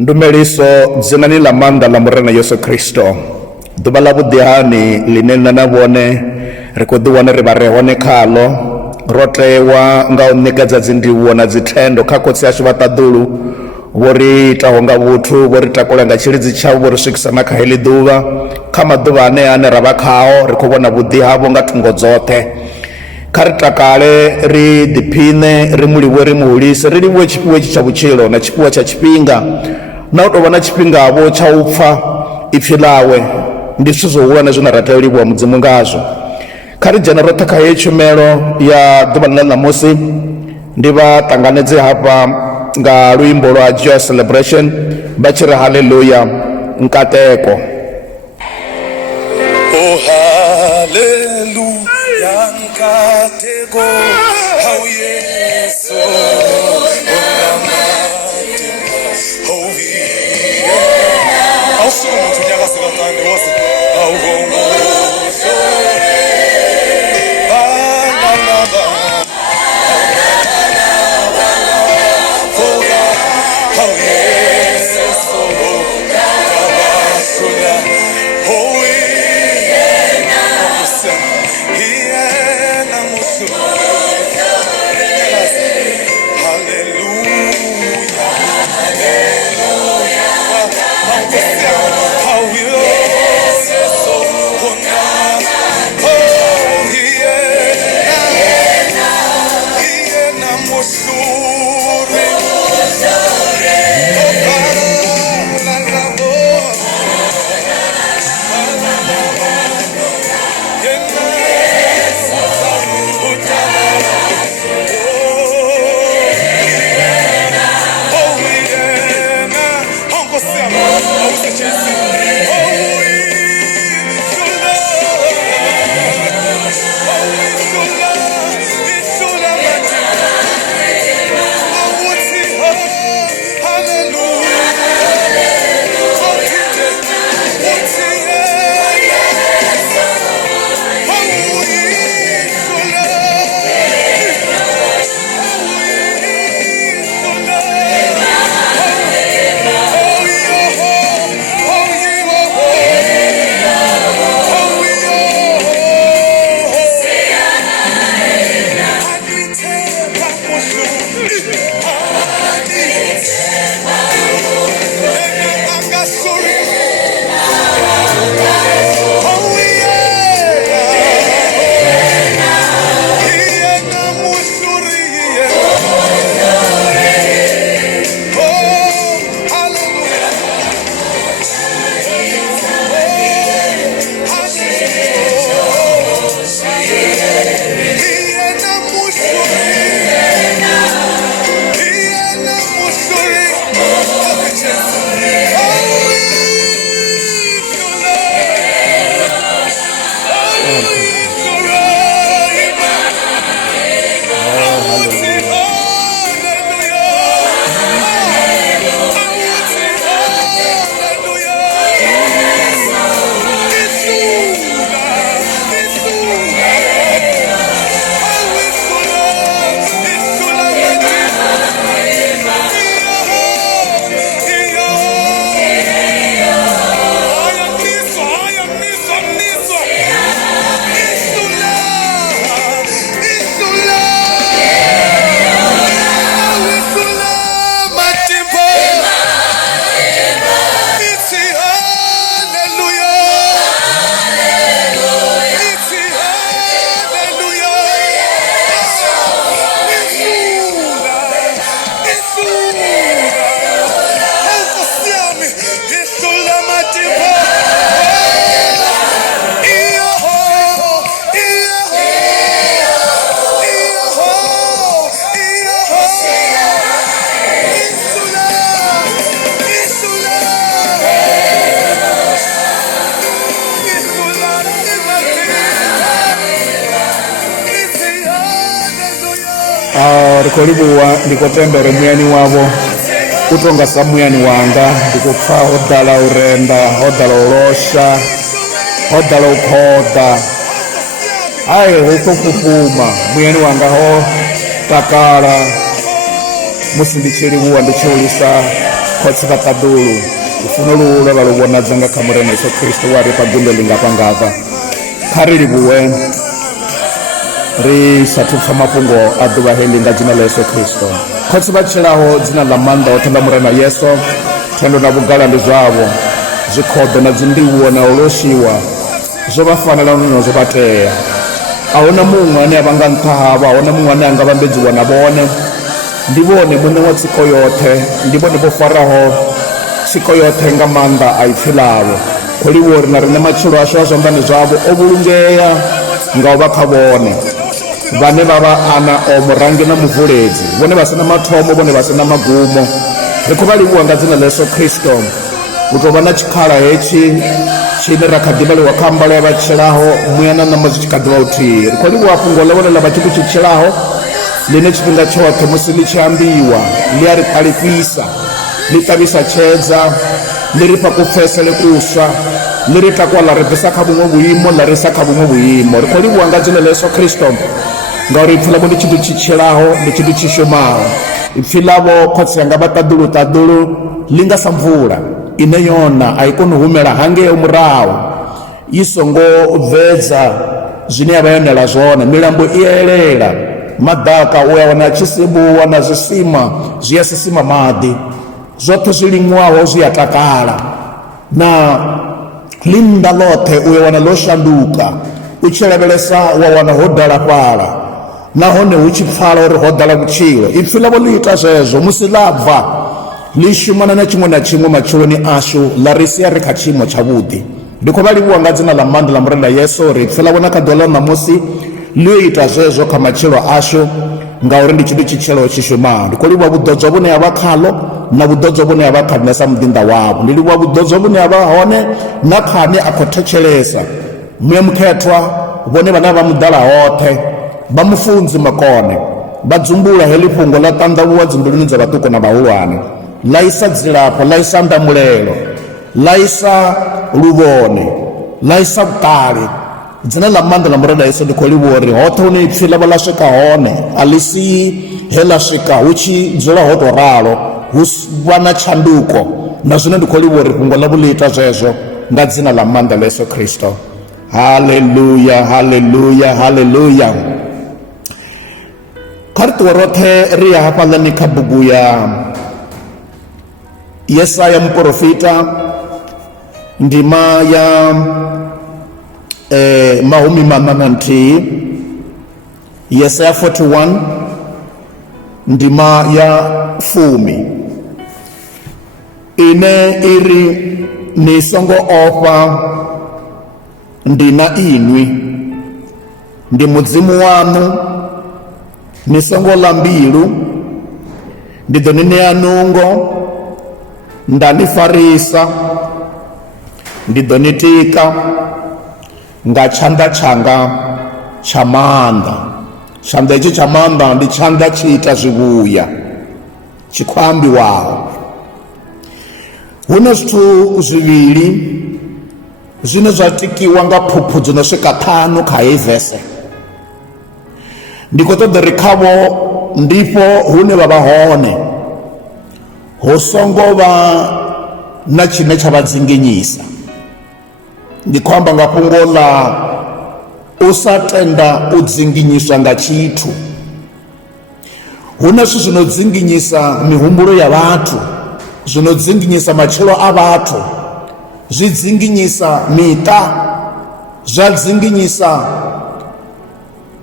Ndumeliso dzinani la manda la Murena Yesu Kristo ḓuvha ḽa vhuḓihani line nṋe na vhone ri khou ḓiwana ri vha re hone khalo ro tewa nga u ṋekedza dzindivhuwo na dzithendo kha khotsi yashu vhaṱaḓulu vho ri itaho nga vhuthu, vho ri takula nga tshilidzi tshavho, vho ri swikisa na kha heḽi ḓuvha. Kha maḓuvha ane ra vha khao ri khou vhona vhuḓi havho nga thungo dzoṱhe. Kha ri takale, ri ḓiphine, ri mu livhuwe, ri mu hulise, ri livhuwe tshifhiwa itshi tsha vhutshilo na tshifhiwa tsha tshifhinga na u tou vha na tshifhingavho tsha u pfha ipfhi ḽawe. Ndi zwithu zwo hulwane zwine ra tea u livhuwa mudzimu ngazwo. Kha ri dzhene roṱhe kha heyi tshumelo ya ḓuvha ḽine ḽa ṋamusi. Ndi vha ṱanganedze hafha nga luimbo lwa joy celebration vha tshi ri haleluya nkateko. Oh haleluya nkateko hau Yesu ri khou livhuwa ndi khou tendere muyani wavho u tonga sa muyani wanga. Ndi khou pfha ho ḓala u renda, ho ḓala u losha, ho ḓala u khoḓa, hai ho khou fhufhuma muyani wanga, ho takala musi ndi tshi livhuwa ndi tshi hulisa khotsi vha ṱaḓulu lufuno luhulu vha lu vhonadza nga kha murena Yesu Kristo wa ri pagundo ḽingafhangafha. Kha ri livhuwe ri sathu pfa mafhungo a ḓuvha heḽi nga dzina ḽa Yesu Kristo. Khotsi vha tshilaho dzina ḽa maanḓa oṱhe ḽa murena Yesu, thendo na vhugala ndi zwavho, zwikhoḓo na dzinḓivhuwo na u loshiwa zwo vha fanela nno zwo vha tea. Ahuna muṅwe ane a vha nga nṱha havho, ahuna muṅwe ane a nga vhambedziwa na vhone. Ndi vhone muṋe wa tsiko yoṱhe, ndi vhone vho faraho tsiko yoṱhe nga maanḓa a ipfhi ḽavho. Khou livhuwa uri na riṋe matshilo ashu a zwanḓani zwavho o vhulungea nga u vha kha vhone vhane vha vha ana o murangi na muvuledzi, vhone vha sina mathomo, vhone vha sina magumo. Ri khou vha livhuwa nga dzina ḽa Yesu Kristo u tou vha na tshikhala hetshi tshine ra kha ḓivha liwa kha mbalo ya vha tshilaho muya na ṋama zwi tshi kha ḓivha luthihi. Ri khou livhuwa fhungo ḽe vhone ḽa vha tshithu tshi tshilaho ḽine tshifhinga tshoṱhe musi ḽi tshi ambiwa ḽi a ri ṱalifhisa, ḽi ṱavhisa tshedza, ḽi ri fha kupfesele kuswa, ḽi ri takwa ḽa ri bvisa kha vhuṅwe vhuimo, ḽa ri isa kha vhuṅwe vhuimo. Ri khou livhuwa nga dzina ḽa Yesu Kristo ngauri ipfhi ḽavho ndi tshithu tshi tshilaho, ndi tshithu tshi shumaho. Ipfhi ḽavho khotsi yanga vha ṱaḓulu ḽi nga sa mvula ine yona a i koni u humela hangeo murahu i songo bvedza zwine ya vha yonela zwone. Milambo i a elela, madaka u ya wana tshi sibuwa na zwisima zwi a sisima maḓi, zwoṱhe zwiliṅwaho zwi a takala, na ḽinnḓa ḽoṱhe u ya wana ḽo shanduka. U tshi lavhelesa wa wana ho ḓala fhala, nahone hu tshi pfala uri ho ḓala vhutshilo. Ipfhi ḽavho ḽi ita zwezwo musi ḽa bva ḽi shumana na tshiṅwe na tshiṅwe matshiloni ashu ḽa ri sia ri kha tshiimo tshavhuḓi. Ndi khou vha livhuwa nga dzina ḽa maanḓa ḽa murena Yesu uri ipfhi ḽavho na kha ḓuvha ḽa ṋamusi ḽi o ita zwezwo kha matshilo ashu ngauri ndi tshithu tshitshelo tshi shumaho. Ndi khou livhuwa vhuḓodzwa vhune ha vha khaḽo na vhuḓodzwa vhune ha vha kha nṋe sa muḓinḓa wavho. Ndi livhuwa vhuḓodzwa vhune ha vha hone na kha ane a khou thetshelesa muya mukhethwa, vhone vhane vha muḓala hoṱhe, vha mufunzi makone, vha dzumbula heḽi fhungo ḽa ṱanḓavhuwa dzimbiluni dza vhaṱuku na vhahulwane, ḽa isa dzilafho, ḽa isa ndamulelo, ḽa isa luvhone, ḽa isa vhuṱali. Dzina ḽa maanḓa ḽa murena Yesu ndi khou livhuwa uri hoṱhe hune ipfhi ḽavha ḽa swika hone a ḽi sii he ḽa swika hu tshi dzula ho tou ralo, hu vha na tshanduko. Na zwino ndi khou livhuwa uri fhungo ḽavho ḽi ita zwezwo nga dzina ḽa maanḓa ḽa Yesu Kristo. Haleluya, haleluya, haleluya. Kha ri ṱuwe roṱhe ri ya hafhaḽani kha bugu ya Yesaya muprofita, ndima ya mahumi maṋa na nthihi, Yesaya 41 ndima ya 10 ine iri ni songo ofha ndi na inwi, ndi mudzimu wanu, ni songo ḽa mbilu, ndi ḓo ni ṋea nungo, nda ni farisa, ndi ḓo ni tika nga tshanḓa tshanga tsha maanḓa. Tshanḓa hetshi tsha maanḓa ndi tshanḓa tshi ita zwivhuya tshi khou ambiwaho. Hu na zwithu zwivhili zwine zwa tikiwa nga phuphu dzo no swika 5 kha heyi vese. Ndi khou ṱoḓa ri khavho ndipo hune vha vha hone hu songo vha na tshine tsha vha dzinginyisa. Ndi khou amba nga fhungo ḽa u sa tenda u dzinginyiswa nga tshithu. Hu na zwithu zwi no dzinginyisa mihumbulo ya vhathu, zwi no dzinginyisa matshilo a vhathu, zwi dzinginyisa miṱa, zwa dzinginyisa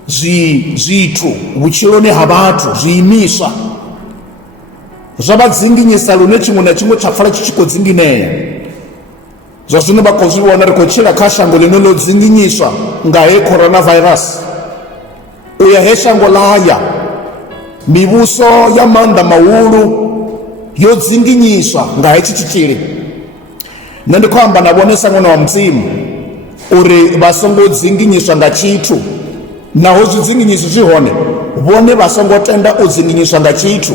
zwithu vhutshiloni ha vhathu, zwiimiswa zwa vha dzinginyisa lune tshiṅwe na tshiṅwe tsha pfala tshi tshi khou dzingineya. Zwa zwino vha khou zwi vhona ri khou tshila kha shango ḽine ḽo dzinginyiswa nga he coronavirus. U ya he shango ḽaya, mivhuso ya maanḓa mahulu yo dzinginyiswa nga hetshi tshitzhili. Nṋe ndi khou amba na vhone sa ṅwana wa mudzimu uri vha songo dzinginyiswa nga tshithu, naho zwidzinginyisi zwi hone, vhone vha songo tenda u dzinginyiswa nga tshithu.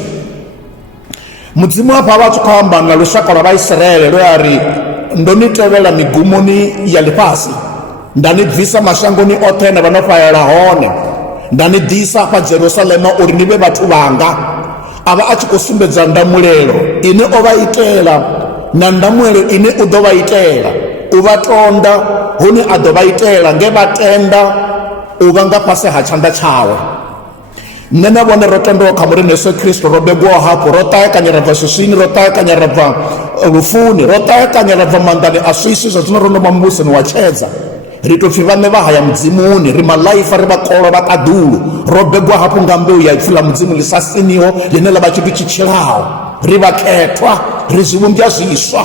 Mudzimu hafha vha tshi khou amba na lushaka lwa Vhaisraele lwe a ri, ndo ni tevhela migumoni ya ḽifhasi, nda ni bvisa mashangoni oṱhe na vha no fhalela hone, nda ni ḓisa hafha Jerusalema uri ni vhe vhathu vhanga. A vha a tshi khou sumbedza ndamulelo ine o vha itela na ndamwele ine u ḓo vha itela, u vha tonda hune a ḓo vha itela nge vha tenda u vha nga fhasi ha tshanḓa tshawe. Nṋe na vhone ro tendaho kha Murendi Yesu Kristo, ro bebiwaho hafhu, ro ṱaekanya ra bva swiswini, ro ṱaekanya ra bva lufuni, ro ṱaekanya ra bva maanḓani a swiswi, zwa zwino ro no vha muvhusoni wa tshedza. Ri tou pfhi vhaṋe vha haya mudzimuni, ri malaifa, ri vhakolo vha ṱaḓulu, ro begwa hafhu nga mbeu ya ipfhi ḽa mudzimu ḽi sa siniho ḽine ḽa vha tshithu tshi tshilaho. Ri vhakhethwa, ri zwivhumbwa zwiswa,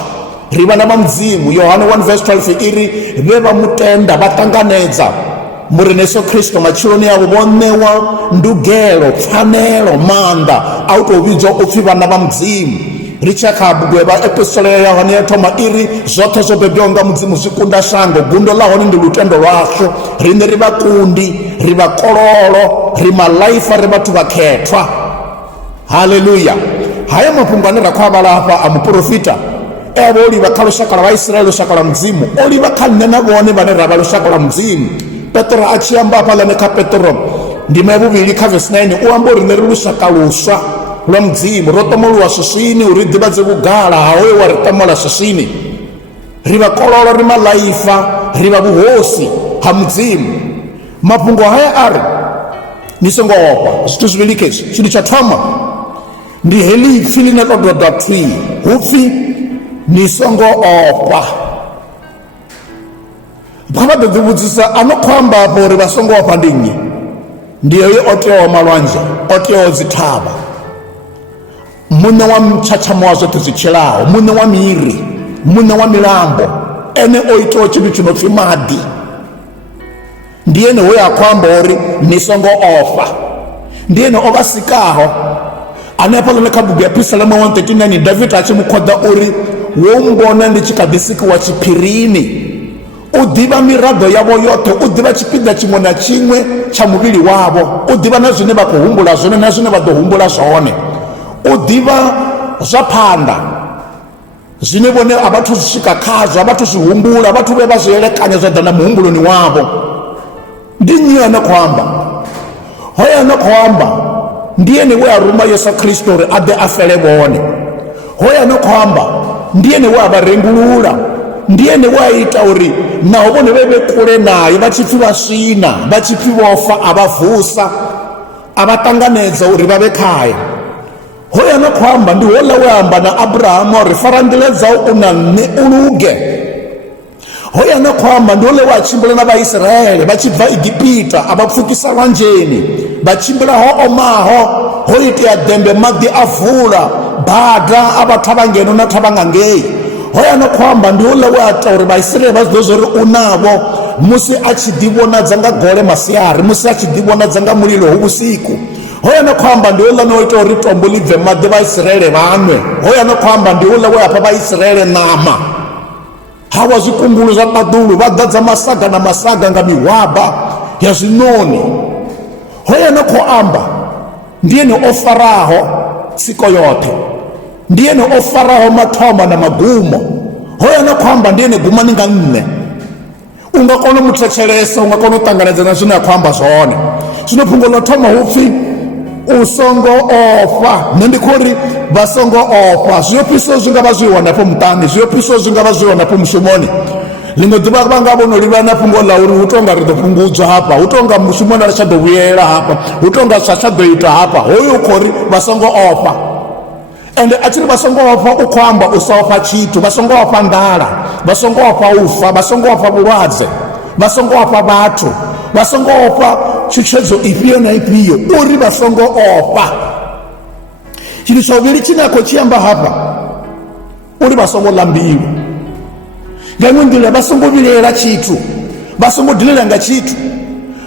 ri vhana vha mudzimu. Yohane 1:12 iri vhe vha mutenda vha ṱanganedza Murendi Yesu Kristo matshiloni avho, vho ṋewa ndugelo, pfanelo, maanḓa a u tou vhidzwa upfhi vhana vha mudzimu. Ri tsha kha bugu ya epistole ya Yohane ya thoma iri zwoṱhe zwo bebiwaho nga mudzimu zwi kunda shango, gundo ḽa hone ndi lutendo lwashu. Riṋe ri vhakundi, ri vhakololo, ri malaifa, ri vhathu vhakhethwa. Haleluya! Haya mafhungo ane ra khou a vhala hafha a muprofita evho o livha kha lushaka lwa Vhaisiraele, lushaka lwa mudzimu, o livha kha nṋe na vhone vhane ra vha lushaka lwa mudzimu. Petro a tshi amba hafhaḽani kha Petro ndima ya 2 kha verse 9 u amba uri riṋe ri lushaka luswa lwa mudzimu, ro ṱomoliwa swiswini uri ḓivhadze vhugala ha hoyo wa ri ṱomola swiswini. Ri vhakololo, ri malaifa, ri vha vhuhosi ha mudzimu. Mafhungo haya a ri ni songo ofha zwithu zwivhili khezwi. Tshithu tsha thoma ndi heḽi pfhi ḽine ḽo ḓodwa thwi, hu pfhi ni songo ofha. Kha vha ḓo ḓivhudzisa, a no khou amba afho uri vha songo ofha ndi nnyi? Ndi hoyo o teaho malwanzhe, o teaho dzi thavha, muṋe wa mtshatshamo wa zwoṱhe zwi tshilaho, muṋe wa miri, muṋe wa milambo, ene o itaho tshithu tshi no pfhi maḓi. Ndi ene hoyo a khou amba uri ni songo ofha. Ndi ene o vha sikaho. Hanefhaḽani kha bugu ya Psalm 139 David a tshi mu khoḓa uri wo mbona ndi tshi kha ḓi sikiwa tshiphirini, u ḓivha miraḓo yavho yoṱhe, u ḓivha tshipiḓa tshiṅwe na tshiṅwe tsha muvhili wavho, u ḓivha na zwine vha khou humbula zwone na zwine vha ḓo humbula zwone, u ḓivha zwa phanḓa zwine vhone a vhathu zwi swika khazwo, a vhathu zwi humbula, vhathu vhe vha zwi elekanya zwa ḓa na muhumbuloni wavho. Ndi nnyi ane khou amba? Hoyo ane khou amba ndi ene we a ruma Yesu Kristo uri a ḓe a fele vhone. Hoyo ane khou amba ndi ene we a vha rengulula, ndi ene we a ita uri naho vhone vhe vhe kule naye, vha tshi pfhi vha swina, vha tshi pfhi vho fa, a vha vusa, a vha ṱanganedza uri vha vhe khaye. Hoyo ane khou amba ndi hoḽa we amba na Abrahamu uri fara nḓila dzau u na nṋe u luge. Hoyo ane khou amba ndi hoḽa we a tshimbila na Vhaisiraele vha tshi bva Igipita, a vha pfukisa lwanzheni, vha tshimbila ho omaho, ho itea ḓembe, maḓi a vula, bada a vha thavha ngeno na thavha nga ngei. Hoyo ane khou amba ndi hoḽa we a ita uri Vhaisiraele vha zwi ḓo zwa uri u navho musi a tshi ḓivhonadza nga gole masiari, musi a tshi ḓivhonadza nga mulilo hu vhusiku. Hoyo ane khou amba ndi hoḽa no ita uri tombo ḽi bve maḓi Vhaisiraele vha nwe. Hoyo ane khou amba ndi hoḽa we a fha Vhaisiraele ṋama, hawa zwikungulu zwa ṱaḓulu, vha ḓadza masaga na masaga nga mihwaba ya zwinoni. Hoyo ane khou amba ndi ene o faraho tsiko yoṱhe, ndi ene o faraho mathoma na magumo. Hoyo ane khou amba ndi ene gumani nga nṋe. U nga kona u mu thetshelesa, u nga kona u ṱanganedza na zwine a khou amba zwone. Zwino fhungo ḽo thoma hu pfhi u songo ofha. Nṋe ndi khou ri vha songo ofha. Zwiofhiso zwi nga vha zwi hone afho muṱani, zwiofhiso zwi nga vha zwi hone afho mushumoni. Ḽiṅwe ḓuvha vha nga vhono livha na fhungo ḽa uri hu tonga ri ḓo fhungudzwa hafha, hu tonga mushumoni a ri tsha ḓo vhuyela hafha, hu tonga zwa tsha ḓo ita hafha. Hoyu u khou ri vha songo ofha. Ende a tshi ri vha songo ofha u khou amba u sa ofha tshithu. Vha songo ofha nḓala, vha songo ofha ufa, vha songo ofha vhulwadze, vha songo ofha vhathu, vha songo ofha tshutshedzo ifhio na ifhio, uri vha songo ofha. Tshithu tsha vhuvhili tshine a khou tshi amba hafha uri vha songo ḽa mbilu. Nga iṅwe nḓila vha songo vhilela tshithu, vha songo dilela nga tshithu,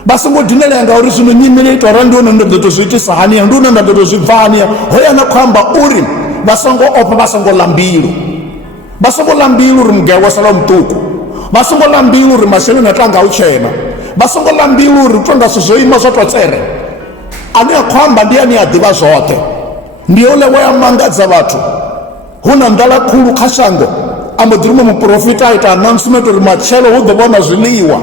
vha songo dinelea nga uri zwino nyimele ita uri ndi hone nda ḓo tou zwi itisa haniya, ndi hone nda ḓo tou zwi bva haniya. Hoyo ane khou amba uri vha songo ofha, vha songo ḽa mbilu. Vha songo ḽa mbilu uri mugaya wo sala muṱuku, vha songo ḽa mbilu uri masheleni a tanga u tshena, vha songo ḽa mbilu uri tonga zwithu zwo ima zwo tou tsere. Ane a khou amba ndi ane a ḓivha zwoṱhe, ndi hoḽa we a mangadza vhathu hu na nḓala khulu kha shango, a mbo ḓi ruma muprofita a ita announcement uri matshelo hu ḓo vha na zwiḽiwa.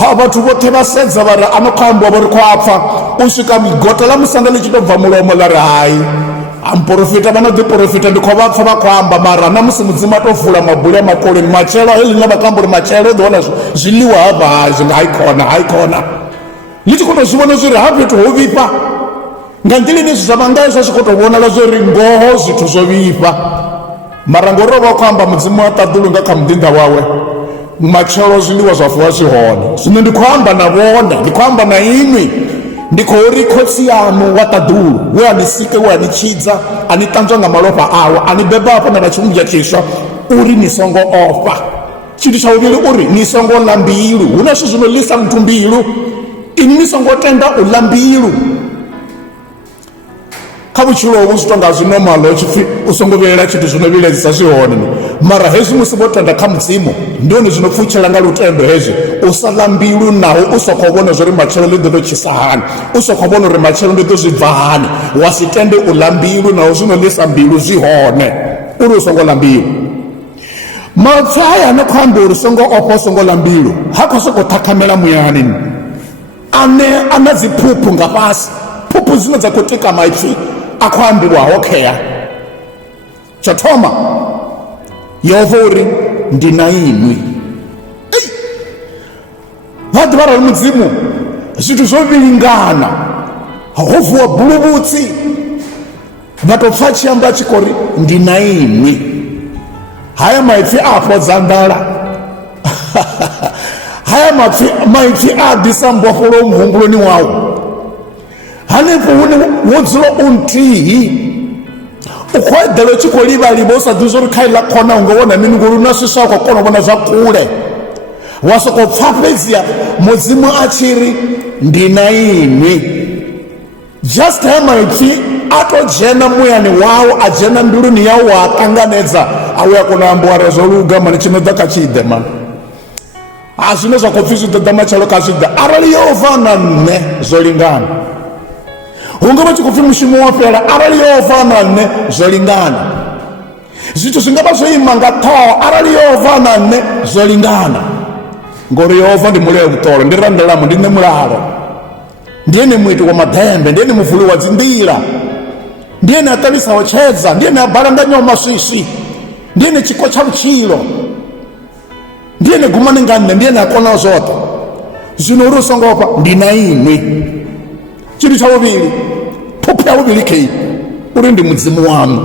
Ha vhathu vhoṱhe vha sedza vha ri ano khou ambiwa vho ri khou apfa, u swika gota ḽa musanda ḽi tshi tou bva mulomo ḽa ri hayi, amprofita vana diprofita ndi khou vha pfa vha khou amba, mara na musi mudzimu a tou vula mabuli a makoleni matshelo heḽi ḽa vhakambo uri matshelo ḓo wana zwiḽiwa hafha haikhona ḽi tshi khou tou zwi vhona zwi ri ha fhethu ho vhifha. Nga nḓila ine zwa mangayo zwa tshi khou tou vhonala zwo ri ngoho zwithu zwo vhifha, mara ngori o vha khou amba mudzimu wa ṱaḓulu nga kha mudinda wawe, matshelo zwiḽiwa zwa vuwa zwi hone. Zwino ndi khou amba na vhone, ndi khou amba na iṅwi, ndi khou ri khotsi yanu wa ṱaḓulu we a ni sika, we a ni tshidza, a ni ṱanzwa nga malofha awe, a ni beba hafha na tshivhunzha tshiswa, uri ni songo ofha. Tshithu tsha vhuvhili uri ni songo ḽa mbilu. Hu na zwithu zwi no ḽisa muthu mbilu, ini ni songo tenda u ḽa mbilu. Kha vhutshilo hovhu zwi tonga zwi normal tshipfi u songo vhielela tshithu zwi no vhiledzisa zwi hone, mara hezwi musi vho tenda kha mudzimu ndi hone zwi no pfutshela nga lutendo hezwi. U sa ḽa mbilu naho u sa khou vhona zwo ri matshelo ḽi ḓo tou tshisa hani, u sa khou vhona uri matshelo ndi ḓo zwi bva hani, wa si tende u ḽa mbilu naho zwi no ḽisa mbilu zwi hone, uri u songo ḽa mbilu. Maipfi haya a no khou amba uri songo ofha, songo ḽa mbilu, ha khou sokou ṱhakhamela muyani ane a na dzi phuphu nga fhasi, phuphu dzine dza khou tika maipfi a khou ambiwaho khea. Tsha thoma, Yehova uri ndi na iṅwi. Vha ḓivha arali mudzimu zwithu zwo vhilingana, ho vuwa buluvhutsi, vha tou pfa tshi amba tshi khou ri ndi na iṅwi. Haya maipfi a fhodza nḓala haya maipfi a ḓisa mbofholowo muhumbuloni wau, hanefho hune wo dzula u nthihi, u khou eḓela u tshi khou livhalivha u sa ḓivhi zwo ri kha iḽa khona u nga vhona mini, ngori u na swiswa u khou kona u vhona zwa kule, wa sokou pfa fhedzia mudzimu a tshi ri ndi na iṅwi. Just haya maipfi a tou dzhena muyani wau, a dzhena mbiluni yau, wa a ṱanganedza, a u ya kona u ambiwa re zwo luga mani, tshi no ḓa kha tshi ḓe mani. A zwine zwa khou pfi zwi ḓoḓa matshelo kha zwi ḓe, arali Yehova na nṋe zwo lingana. Hu nga vha tshi khou pfi mushumo wo fhela, arali Yehova na nṋe zwo lingana. Zwithu zwi nga vha zwo ima nga ṱhoho, arali Yehova na nṋe zwo lingana. Ngori Yehova ndi mulea vhuṱolo, ndi randelamo, ndi nṋe mulalo, ndi ene muiti wa maḓembe, ndi ene muvuli wa dzi nḓila, ndi ene a ṱalisaho tshedza, ndi ene a balanganyaho maswisi, ndi ene tshiko tsha vhutshilo, ndi ene gumani nga nṋe, ndi ene a konaho zwoṱhe. Zwino uri u songo ofha, ndi na iṅwi. Tshithu tsha vhuvhili, phuphu ya vhuvhili kheyi uri ndi mudzimu waṋu.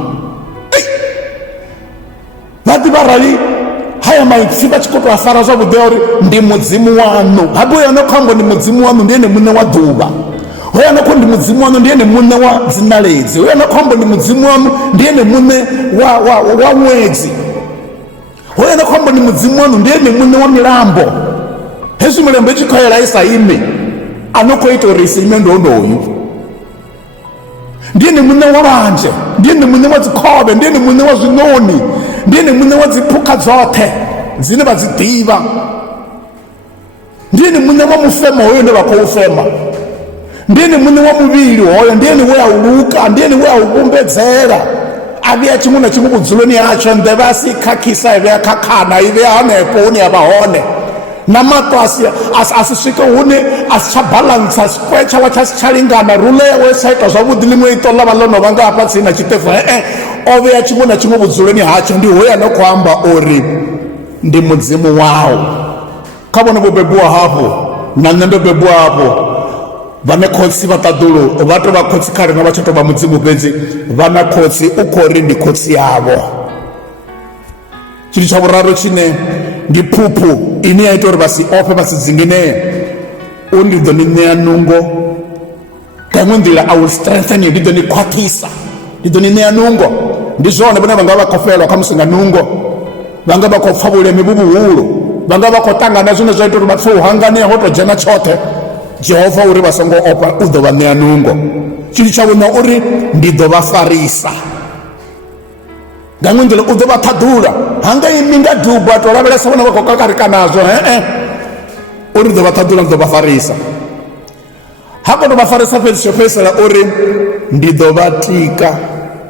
Vha ḓivha arali haya maipfi vha tshi khou tou a fara zwavhuḓi uri ndi mudzimu waṋu, habe hoyo no khou amba ndi mudzimu waṋu, ndi ene muṋe wa ḓuvha, hoyo no khou ndi mudzimu waṋu, ndi ene muṋe wa dzindaledzi, hoyo no khou amba ndi mudzimu waṋu, ndi ene muṋe wa ṅwedzi, hoyo no khou amba ndi mudzimu waṋu, ndi ene muṋe wa milambo. Hezwi milambo i tshi khou yela i sa ime, a no khou ita uri isi ime ndi honoyu. Ndi ene muṋe wa vhanzhe, ndi ene muṋe wa dzikhovhe, ndi ene muṋe wa zwinoni, ndi ene muṋe wa dziphukha dzoṱhe dzine vha dzi ḓivha, ndi ene muṋe wa mufema hoyo nde vha khou fema, ndi ene muṋe wa muvhili hoyo, ndi ene we a u luka, ndi ene we a u vhumbedzela, a vhea tshiṅwe na tshiṅwe vhudzuloni hatsho, nḓevhe a si khakhisa i vhea kha khana, i vhea hanefho hune ya vha hone, na maṱo a si swike hune a si tsha balantsa, sikwe tshawa tsha si tsha lingana, rule yawe sa ita zwavhuḓi, ḽiṅwe iṱo ḽa vha ḽo no vha nga hafha tsini na tshiṱefu. O vhea tshiṅwe na tshiṅwe vhudzuloni hatsho, ndi hoyo a no khou amba uri ndi mudzimu wau. Kha vhone vho bebiwa hafho, na nṋe ndo bebiwa hafho, vhane khotsi vha ṱaḓulu vha tou vha khotsi kha rina, vha tshi tou vha mudzimu fhedzi, vha na khotsi, u khou ri ndi khotsi yavho. Tshithu tsha vhuraru tshine ndi phuphu ine ya ita uri vha si ofhe, vha si dzinginee, u ndi ḓo ni ṋea nungo, nga iṅwe nḓila I will strengthen you, ndi ḓo ni khwaṱhisa, ndi ḓo ni ṋea nungo. Ndi zwone vhane vha nga vha khou fhelwa kha musi nga nungo, vha nga vha khou pfa vhuleme vhuhulu, vha nga vha khou ṱangana zwine zwa ita uri vha pfe u hanganea ho tou dzhena tshoṱhe. Jehova uri vha songo ofha, u ḓo vha ṋea nungo. Tshithu tsha vhuṋa uri ndi ḓo vha farisa, nga iṅwe nḓila u ḓo vha ṱhaḓula, hanga imi nga dubo a tou lavhelesa vhone vha khou kakarika nazwo, uri ḓo vha ṱhaḓula, ndi ḓo vha farisa. Ha kona u vha farisa fhedzi tsho fhedzisela uri ndi ḓo vha tika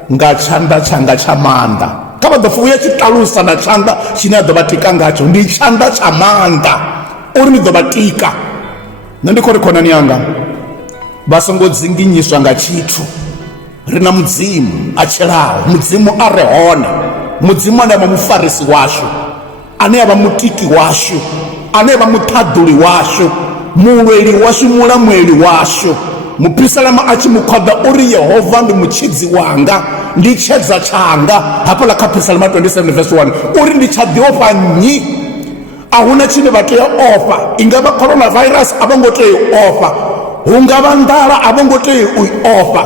nga tshanḓa tshanga tsha maanḓa. Kha vha ḓo fuya tshi ṱalusa na tshanḓa tshine a ḓo vha tika ngatsho, ndi tshanḓa tsha maanḓa, uri ndi ḓo vha tika. Nṋe ndi khou ri khonani yanga, vha songo dzinginyiswa nga tshithu, ri na mudzimu a tshelaho, mudzimu a re hone, mudzimu ane avha mufarisi washu, ane avha mutiki washu, ane avha muṱhaḓuli washu, mulweli washu, mulamuleli washu. Mupisalama a tshi mukhoḓa uri Yehova ndi mutshidzi wanga, ndi tshedza tshanga, hafhaḽa kha Psalm 27 verse 1 uri ndi tsha ḓi ofha nnyi. A huna tshine vha tea ofha, i ngavha coronavirus a vho ngo tea u ofha, hu ngavha nḓala a vho ngo tea u i ofha,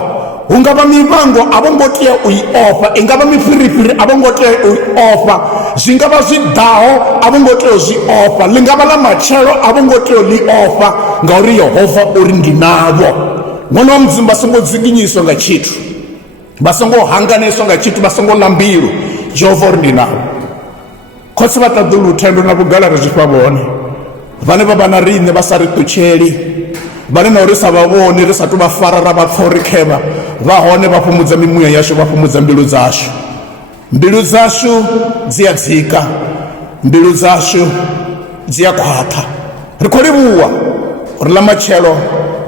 hu ngavha mivhango a vho ngo tea u i ofha, i ngavha mifhirifhiri a vho ngo tea u i ofha, zwi ngavha zwi ḓaho a vho ngo tea u zwi ofha, ḽi ngavha ḽa matshelo a vho ngo tea u ḽi ofha, ngauri Yehova uri ndi navho. Ṅwana wa mudzimu vha songo dzinginyiswa nga tshithu, vha songo hanganiswa nga tshithu, vha songo ḽa mbilu. Jehova uri ndi navho. Khotsi vha ṱaḓa lutendo na vhugala ri zwi fha vhone, vhane vha vha na riṋe vha sa ri ṱutsheli, vhane na uri sa vha vhoni ri sa tu vha fara ra vha pfa uri khevha, vha hone vha fhumudza mimuya yashu, vha fhumudza mbilu dzashu. Mbilu dzashu dzi a dzika, mbilu dzashu dzi a khwaṱha. Ri khou livhuwa uri ḽa matshelo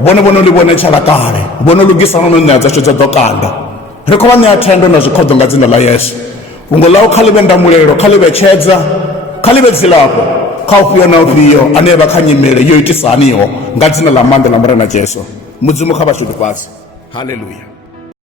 vhone vhono ḽi vhonetshela kale, vhono lugisana no ṋea dzashu dzo ḓo kanda. Ri khou vha ṋea thendo na zwikhoḓo nga dzina ḽa Yesu. Fhungo ḽau kha ḽi vhe ndamulelo, kha ḽi vhe tshedza, kha ḽi vhe dzilafho kha ufhio na ufhio ane vha kha nyimele yo itisaniho nga dzina ḽa maanḓa ḽa Murena Jesu. Mudzimu kha vha shudufhadze. Haleluya.